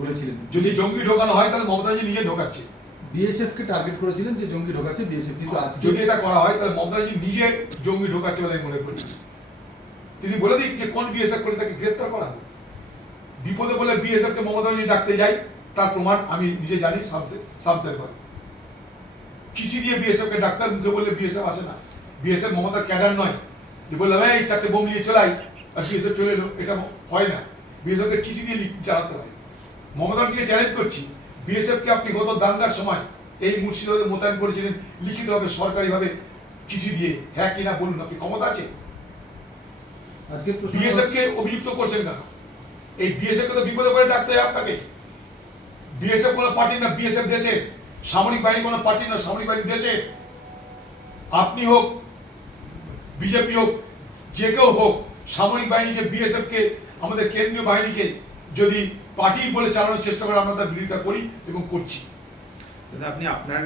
বলেছিলেন। যদি জঙ্গি ঢোকানো হয় তাহলে মমতা ব্যানার্জি নিজে ঢোকাচ্ছে। বিএসএফ কে টার্গেট করেছিলেন যে জঙ্গি ঢোকাচ্ছে বিএসএফ, কিন্তু আজকে যদি এটা করা হয় তাহলে মমতা ব্যানার্জি নিজে জঙ্গি ঢোকাচ্ছে বলে আমি মনে করি। তিনি বলে দিক যে কোন বিএসএফ করে তাকে গ্রেপ্তার করা হোক। বিপদে বলে বিএসএফ কে মমতা ব্যানার্জি ডাকতে যাই, তার প্রমাণ আমি নিজে জানি। সাবসের করে চিঠি দিয়ে বিএসএফ কে ডাক্তার মুখে বললে বিএসএফ আসে না। বিএসএফ মমতার ক্যাডার নয় যে বললাম এই 4টে বোম নিয়ে চলাই আর বিএসএফ চলে এলো, এটা হয় না। বিএসএফ কে চিঠি দিয়ে চালাতে হয়। মমতা ব্যানার্জিকে চ্যালেঞ্জ করছি, বিএসএফ কে আপনি গত দাঙ্গার সময় এই মুর্শিদাবাদে মোতায়েন করেছিলেন লিখিতভাবে সরকারিভাবে চিঠি দিয়ে, হ্যাঁ কিনা বলুন, আপনি ক্ষমতা আছে? আজকে বিএসএফ কে অভিযুক্ত করছেন কেন? এই বিএসএফ কে তো বিপদে পড়ে ডাকতে হয় আপনাকে। বিএসএফ কোনো পার্টি না, বিএসএফ দেশের সামরিক বাহিনী, কোনো পার্টি না, সামরিক বাহিনী দেশের। আপনি হোক, বিজেপি হোক, যে কেউ হোক, সামরিক বাহিনীকে, বিএসএফ কে, আমাদের কেন্দ্রীয় বাহিনীকে যদি পার্টি বলে চালানোর চেষ্টা করে আমরা তার বিরোধিতা করি এবং করছি। আপনি আপনার